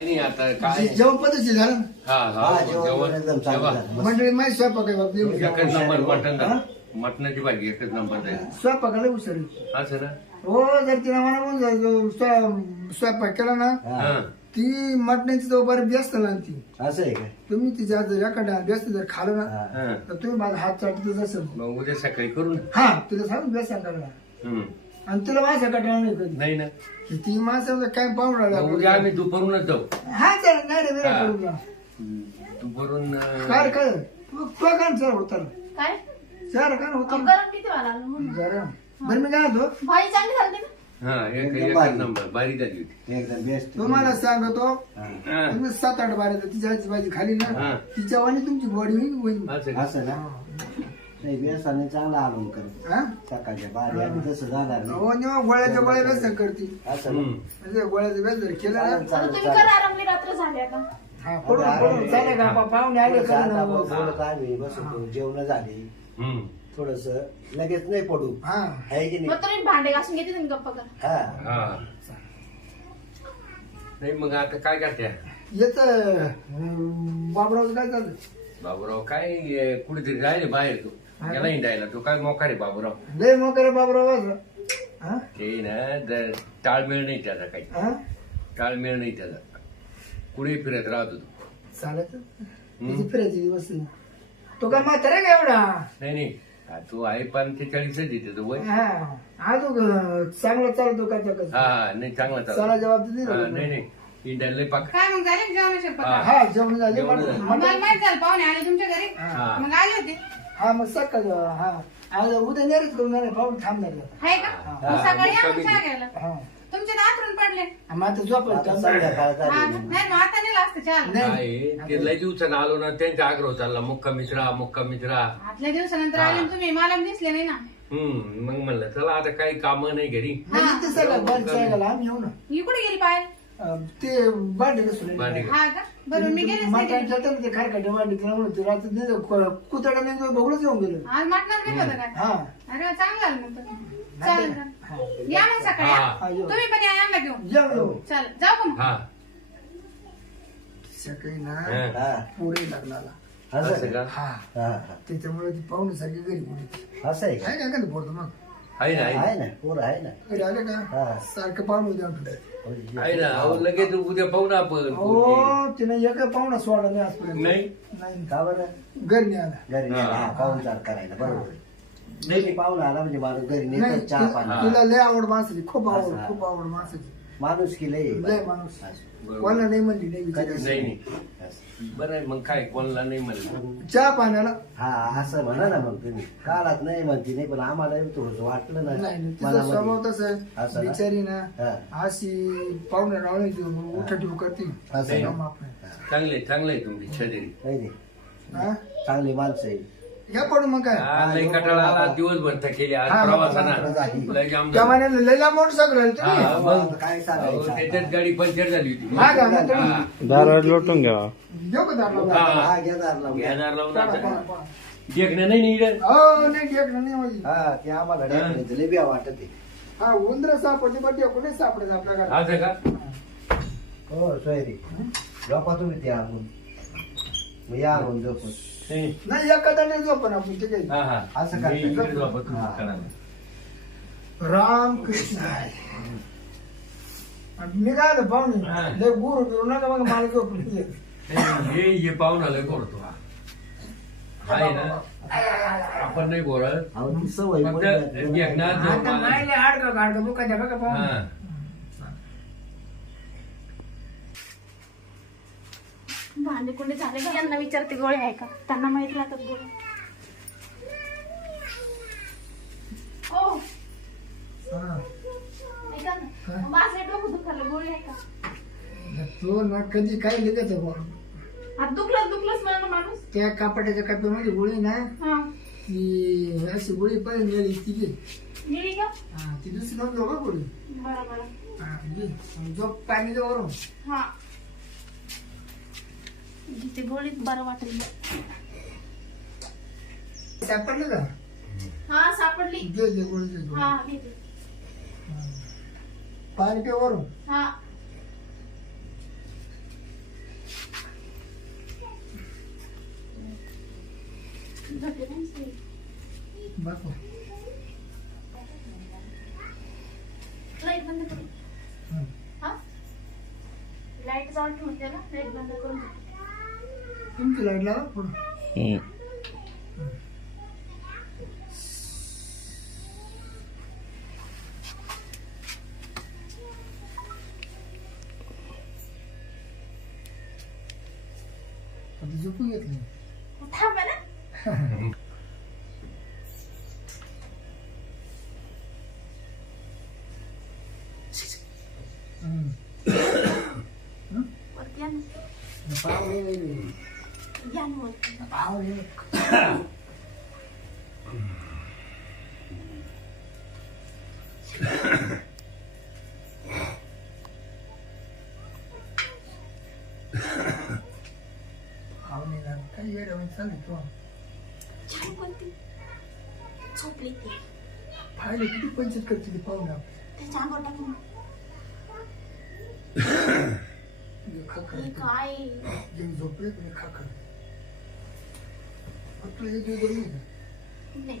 नाही आता काय जेवण पद्धती झालं? ना? हा हा हा, जेवण जेवण एकदम चांगलं जेवण. झालं. मंडळी माहिती स्वयंपाक आहे बाप एकच नंबर मटन हा? मटणाची भाजी एकच नंबर जाईल स्वयंपाकाला उसरली असं ना हो जर तिला मला म्हणून जायचं, स्वयं- स्वयंपाक केला ना हा. ती मटण्याची तो बरं व्यस्त ना ती. असं आहे का? तुम्ही तिच्या एखाद्या व्यस्त जर खाल्लं ना हा. हा. तर तुम्ही माझा हात चाटतच असेल. मग उद्या सकाळी करू ना. हा तिला सांगून व्यस्त करणार हम्म. आणि तुला माझा कटाळा नाही कधी. नाही ना. ती माणसं काय पाहून उद्या राहिला आम्ही दुपारूनच जाऊ. हा चालेल नाही रे विरा हा. करून जा. दुपारून काय अं, काय? तू तो काय सर होता काय? सर काय गरम किती व्हायला लागलं म्हणून. जरा बरं मी काय होतो भाजी चांगली झाली ना? हा एक एकच. नंबर बारी झाली होती. एकदम बेस्ट तुम्हाला सांगतो. तुम्ही सात आठ बारा तिच्या हातची भाजी खाली ना हा. तिच्या वाणी तुमची बॉडी होईल होईल. असं का? असं ना? नाही बेसाने चांगला आलो करत. हा? सकाळच्या बारी आणि तसं जाणार नाही. हो जेव्हा गोळ्याच्या गोळ्या व्यसन करते. असं ना हम्म. म्हणजे गोळ्याचं व्यसन केलं चालेल, ना? आता चालेल, तुम्ही चालेल. करा आरामली रात्र झाली आता. हा पडून पडून. चालेल का पाहुणे आले थोडंसं का आता ना? मग? बोलत. आम्ही बसतो. जेवण झाली. हम्म. थोडस लगेच नाही पडू. हा. आहे की मग नाही तुम्ही भांडे घासून घेते तुम्ही गप्पा करा. हा. हा. नाही मग आता काय करते? येत बाबराव काय चाललं बाबूराव काय अं, कुठेतरी राहिले बाहेर तो. गेला हिंडायला तो काय मोका रे बाबूराव लय मोकर बाबराव. हा? ते ना द- ताळमेळ नाही त्याचा काही हा? ताळमेळ नाही त्याचा कुठे फिरत राहतो तो चालत त्याची फिरायची दिवस आहे. तो काय म्हातारा का एवढा नाही नाही हा, तो आहे पण ते चाळीसच येते तो वय हा अजून चांगला चालतो का तो हा कसं हा नाही चांगला चला चालतो जबाब हा, दिली नाही नाही हिंडायला लय पाक काय मग झाले जेवणाचे? हा. हा जेवण झाले जेवण झाले. मला मटण- माहीत झालं पाहुणे आले तुमच्या घरी हा मग आले होते हा मग सकाळ हा. आज उद्या नेरच करून जाणार पाहून थांबणार आहे. का? हा. मग सकाळी या मग मुक्कामी. चहा घ्यायला. हा. तुमचे नातरून पडले. मग आता झोपायचं आता काम संध्याकाळ हा झाली ना? नाही मग आता नेलं असतं चहा नाही. काय ते लय दिवसानं आलो ना त्यांचा आग्रह चालला मुक्का मित्रा मुक्का मित्रा. आतल्या दिवसानंतर. आले तुम्ही मला दिसले नाही ना. हम्म मग म्हणलं चला आता काही काम नाही घरी. सगळं आम्ही येऊ ना. कुठे गेली पाय ते भांडे कसं भांडे. हा का? बरं मी ते रात्री नाही बघूनच येऊन गेलो. आज मटणात गेलं होतं काय? हा. अरे वा, चांगलं झालं मग तर. चालेल हा. चालेल. या मग सकाळी. हा. हा. तुम्ही पण या यांना घेऊन. येऊ येऊ चालेल. जाऊ का मग? हा. सकाळी ना हा. हा. असं असं का? हा. हा हा. त्याच्यामुळे ती पाहुण्यासारखी घरी पुढे असं आहे का? काय काय पोरतो मग? आहे ना आहे आहे ना पोर आहे ना घरी आले का हा. सारखं पाहुणे द्या आमच्याकडे. ना. आहे ना अहो, लगेच उद्या पाहू ना आपण. हो तिने एक पाहुणा सोडा नाही आजपर्यंत नाही नाही का बरं घरी नाही आला घरी नाही हा. हा पाहुणचार करायला बरोबर आहे. नाही नाही पाहुणा आला म्हणजे माणूस घरी नाही नेतो चहा ति- पाणी तिला लय आवड माणसाची खूप आवड. खूप आवड माणसाची माणूस की लय लय माणूस बरोबर. कोणाला नाही म्हणली नाही कधीच विचारायचं. नाही नाही बरं आहे मग काय कोणाला नाही म्हणलं चहा पाण्याला हा असं म्हणा ना मग तुम्ही काळात नाही म्हणती नाही पण आम्हाला थोडस वाटलं ना नाही नाही, तिचा मनामध्ये. स्वभाव तसा असं आहे. ना? बिचारी ना हा. अशी पाहुणे करते असं आहे. काम आपलं. चांगले चांगले आहे तुमची छजेरी नाही नाही हा? चांगली माणसं आहे घ्या पडून मग काय? हा, लय कटाळा आला. दिवसभर थकेले आज हा, प्रवासाना. लय जाम मानाने लय लांब मोटरसायकल राहील तुम्ही हा, मग. काय अहो, त्याच्यात गाडी पंक्चर झाली होती. हा का? मग हा. लोटून घ्या. देऊ का? हा. हा लावून आता. देखणं नाही नीड हो नाही घेत नाही माझी हा ते आम्हाला डायरेक्ट लय बिया वाटत आहे. हा उंदर सापडते पण नाही सापडत आपल्या घरात. असं का? हो सोयरी. झोपा तुम्ही ते आणून मग या आणून झोपून. नाही. नाही एखादा नाही झोपण आपण ठीक आहे हा, हा. असं मी करते. इकडे झोपत होतो हा. कणाला. राम कृष्ण. आणि मी काय आलं हा. पाहुणे लय गुरु बिरू नका मग मला झोप नाही येत. नाही, हे हे पाहून आलं करतो हा आहे ना आपण नाही बोलत अहो ती सवय फक्त पडली आहे. एकनाथ आता मला. मायले हाडकं काढतं बघा पाहुणे हा. भांडे कुंडे झाले का? यांना विचारते गोळे आहे का? त्यांना माहीत राहतात गोळे ओ! हा. ऐका ना माझे डोकं दुखायला गोळे आहे का? तो ना कधी काय बुवा. आता दुखलंच दुखलंच मला माणूस. त्या कापडाच्या काप्यामध्ये गोळी ना हा. ती अशी गोळी पण गेली का? हा, ती दुसरी नव्हती गोळी. बरं बरं. हा, घे. आणि झोप पाणी हा. ते गोळीत बरं वाटेल. सापडलं का? हा सापडली. दे गोळी हा पाणी वरून. हा. लाइट बंद करून हा. लाइट जाऊन ठेवून द्या ना लाइट बंद करून दे. तुमची लाइट लावा पुढं आता झोपून पाहुणे ना काही चालेल तो छान बोलते. झोपली ती. पाहिले किती पंचायत करते ती पाहुणे त्याच्या अंगावर टाकून खाकर काय? झोपले तुम्ही खाकर नाही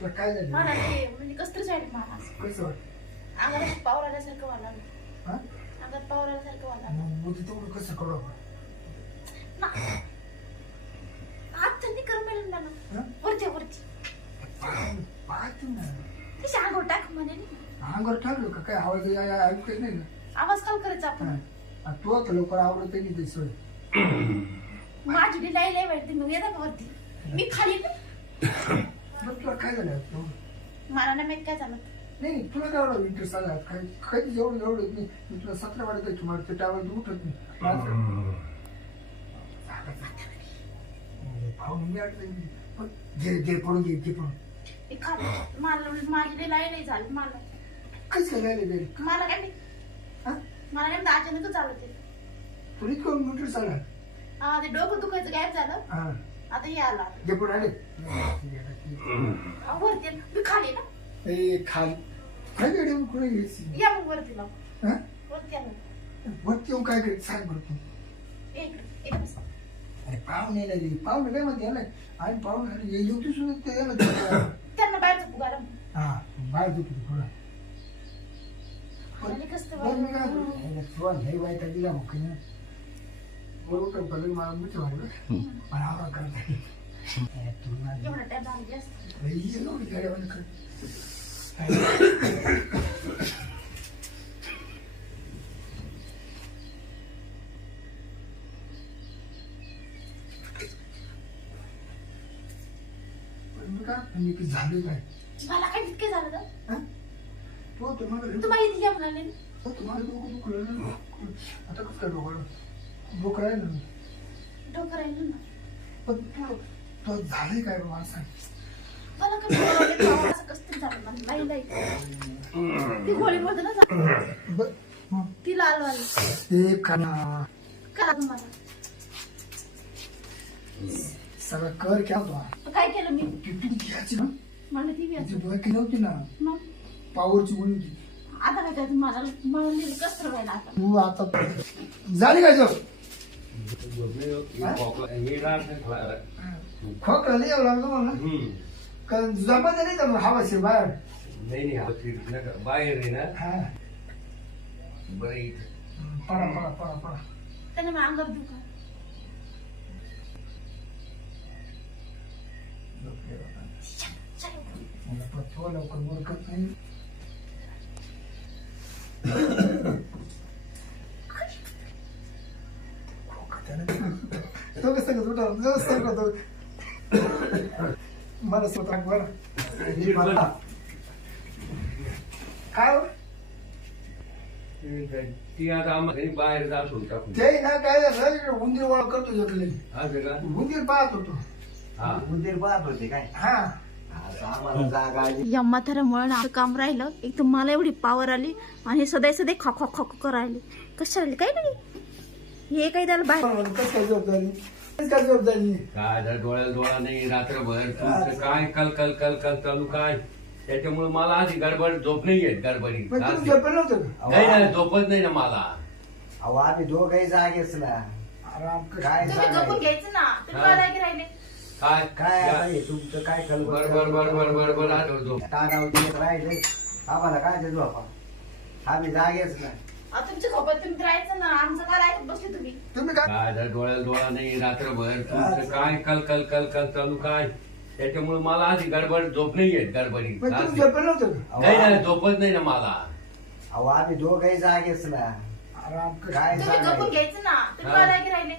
तुला काय झालं? ते म्हणजे कसं तरी झालं मला असं. कसं वाटतं अंगात पावर आल्यासारखं व्हायला लागलं. हा? अंगात पावर आल्यासारखं व्हायला लागलं. मग उद्या तेवढं कसं करू आपण? ना. हात थंडी करून मिळेल मला हा? वरती या, वरती पाहतो पाहतो ना. तिच्या अंगावर टाक म्हणे. अंगावर टाकलो का? काय आवाज या- या- ऐकत नाही ना आवाज काल करायचा आपण. हा. तो आता लवकर आवडत नाही ते सोय माझी डिलाई लय वाईट मी येतात वरती? मी खाली. मग तुला काय झालं? मला ना माहीत काय झालं नाही नाही, तुला काय एवढा इंटरेस्ट आला काय काही एवढं एवढं नाही मी तुला सतरा वाटत आहे तुम्हाला ते टावर उठत नाही माझं- मी अडचण. पण घे घे पडून घे पडून मी खाली मला माझी नाही झाली मला कसं काय झालं? मला काय. हा? मला नाही माहीत, अचानकच झालं ते तुला इतकं इंटरेस्ट आला हा ते डोकं दुखायचं गायब झालं हा आता हे आलं आले. हा, वरती आहे. मी खाली ना. ए खाली. कुठे घ्यायची या मग वरती लाव. हा? वरती या मग. वरती येऊन काय करायचं सांग बरं तू. ये इकडे, इकडे बस. अरे पाहुणे नाही. पाहुणे काय म्हणते याला आणि पाहुणे हे युवती सुद्धा ते याला देतात. त्यांना बाहेरचं पुगायला हा बाहेर झोपली थोडं आणि कसं बरं मी काय बरं. म्हणतो, याला तुला लई वाईट आहे दिला मुख्य ना झाला काय की? झालं काय मला काय तितके झालं तर हा? तो तुम्हाला तुम्हाला आता कसं काय डोकं डोकं आहे ना? डोकं राहिलं ना. पण तू तो झालंय काय बाबा सांग. मला काय बोलावलं नाही, बाबा, असं कसं तरी झालं मला लाई लाई ती गोळी मध्ये ना झालं. ब-. ती लाल वाली ते काना. करा तुम्हाला सगळं कर क्या होता काय केलं मी? किती घ्यायची ना. मला ती डोकी नव्हती ना. मग? पावरची गुण होती. आता काय करायचं? मला मला नेलं कसं व्हायला आता? तू आता झाली काय บวชไม่บอกว่าอย่างนี้ร่างท่านถลายอะไรขอเกิดเรียวเราก็มั้งนะก็จำเป็นจะได้ตำรวจหาว่าสิบ้านไม่นี่หาคือนะบ้านเลยนะบริษัทปะปะปะปะแต่เนี่ยมันอังกับดูค่ะ ولو كان مركب स्वतः बरं काय हो? ती आता आम्हाला घरी बाहेर जात होता ते ना काय झालं उंदीर ओळख करतो जगले असं का उंदीर पाहत होतो हा उंदीर पाहत होते काय हा या म्हाताऱ्यामुळे ना आपलं काम राहिलं एक तर मला एवढी पावर आली आणि सदै सदै खो खो खो करायले कशा राहिले. काय नाही. हे काही त्याला बाहेर कसं काय झोप झाली झोप झाली डोळ्याला डोळा नाही रात्रभर तुमचं काय कल कल कल कल चालू काय? त्याच्यामुळे मला आधी गडबड झोप नाही येत गडबडी मग तुम्ही झोपेल नव्हतं का? नाही नाही झोपत नाही ना मला. अहो आम्ही दोघही जागेच ना. आराम कर काय तुम्ही झोपून सांगायचं घ्यायचं ना. तुम्ही मला जागी राहिले. काय? काय. आता हे तुमचं काय बर बर बर बर बर बर आठवतो कानावरती एक राहिले. आम्हाला काय ते झोपा? आम्ही जागेच नाही. अहो, तुमच्यासोबत तुम्ही राहायचं ना. आमचं काय ऐकत बसले तुम्ही? तुम्ही काय काय आता डोळ्याला डोळा नाही रात्रभर तुमचं काय कल कल कल कल चालू काय? त्याच्यामुळे मला आधी गडबड झोप नाही येत गडबडी मग तुम्ही झोपेल नव्हतं का? नाही नाही झोपत नाही ना मला. अहो आम्ही दोघही जागेच ना. आराम कर. काय तुम्ही जपून सांगायचं? घ्यायचं ना. तुम्ही हा. काय राहिले?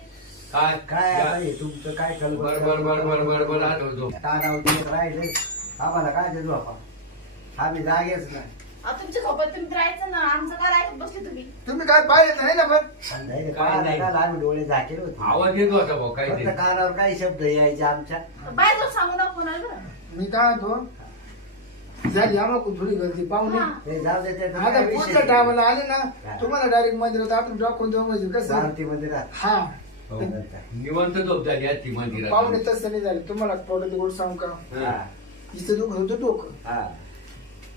काय? काय या. आता हे तुमचं काय कल बर बर बर बर बर बर आठवतो. कानावरती एक राहिले आम्हाला काय ते झोपा आम्ही जागेच नाही. अहो, तुमच्यासोबत तुम्ही राहायचं ना. आमचं काय ऐकत बसले तुम्ही? तुम्ही काय पाहिलं नाही ना पण? काय नाही. आम्ही डोळे झाकेल होते. आवाज येतो होता भाऊ काय फक्त ते कानावर काही शब्द यायचे आमच्या. बाहेर जाऊन सांगू ना कोणाला. मी काय होतो थोडी गर्दी पाहुणे हा. ते जाऊ दे त्याचा आता काय विषय पुढच्या नाही. टायमाला आले ना तुम्हाला डायरेक्ट मंदिरात आपण टाकून देऊ म्हणजे कसं? शांती मंदिरात. हा. हो. निवंत झोप झाली आज ती पाहुणे तसं नाही झाले. तुम्हाला पोटाची गोड सांगू का? हा. इथं दुखत होतं डोकं. हा.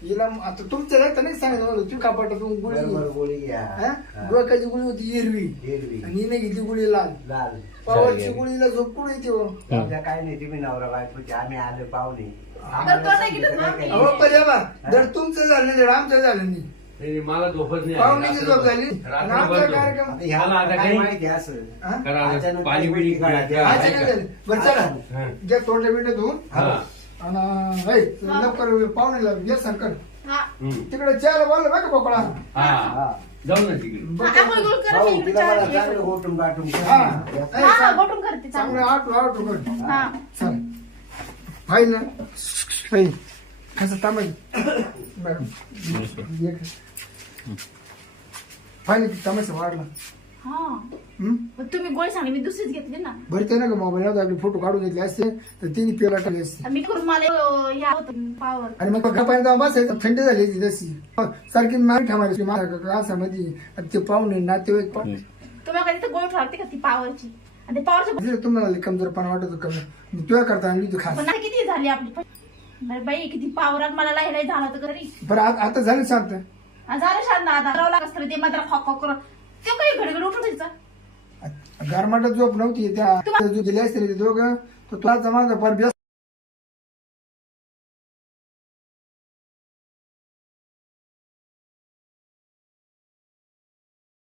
हिला आता तुमच्या रक्त नाही सांगितलं मला तुम्ही कापडा तुम्ही गुळी बरोबर घे. गोळी घ्या हा? डोक्याची गुळी होती हिरवी हिरवी आणि हिने घेतली गुळी लाल लाल पावरची गुळीला झोप कुठे येते हो? आमच्या काय नाही तुम्ही नवरा बायकोचे आम्ही आले पाहुणे तर तो नाही गेलं ना काय काय अहो नाही. जर तुमचं झालं नाही जर आमचं झालं नाही नाही, मला झोपच नाही. पाहुण्याची झोप झाली आणि आमचा. कार्यक्रम आता काय माहिती असं हा? करा अचानक पाणी बिणी गोष्टी घडल्या. घ्या. आज आहे नाही का? झाली. बरं चला हा. घ्या तोंडल्या बिंड्या धुवून हा. आणि है, लवकर पाहुण्याला ये हा. हम्म. तिकडे चहाला बोललं बघा पोकळा हा. जाऊ ना तिकडे. हा, करा, मी चांगलं घेतो. गोटून गाठून कर. हा. हा, करते चांगलं चांगलं हा. चल. भाई ना कसं तमाशा वाढला? हा. हं? मग तुम्ही गोळी सांगली मी दुसरीच घेतली ना. बरं ते ना का मोबाईल आपले फोटो काढून घेतले असते तर तिने पेला टाकले असते. मी करून मला अं, होतं पावर. आणि मग गप्पाने जाऊन बसायचं थंडी झाली होती जशी. सारखी मार ठेवायची असं मध्ये आणि ते पाहुणे नातेवाईक पाहुणे तुम्हाला कधी तर गोळी ठरते का ती पावरची? आणि ते पावरची तुम्हाला कमजोरपणा वाटत होतं कमी तुझ्या करता आणली तू खास. पण किती झाली आपली? बरं बाई किती पावरात मला लाही झालं होतं घरी. बरं आ- आता झालं शांत. आणि झालं शांत आता कसं तरी ते मात्र खॉक खॉक करून. ते काही घडी घडी उठून द्यायचं गारमाटात झोप नव्हती त्या जो दिले असते दोघं तर तुला माझा पर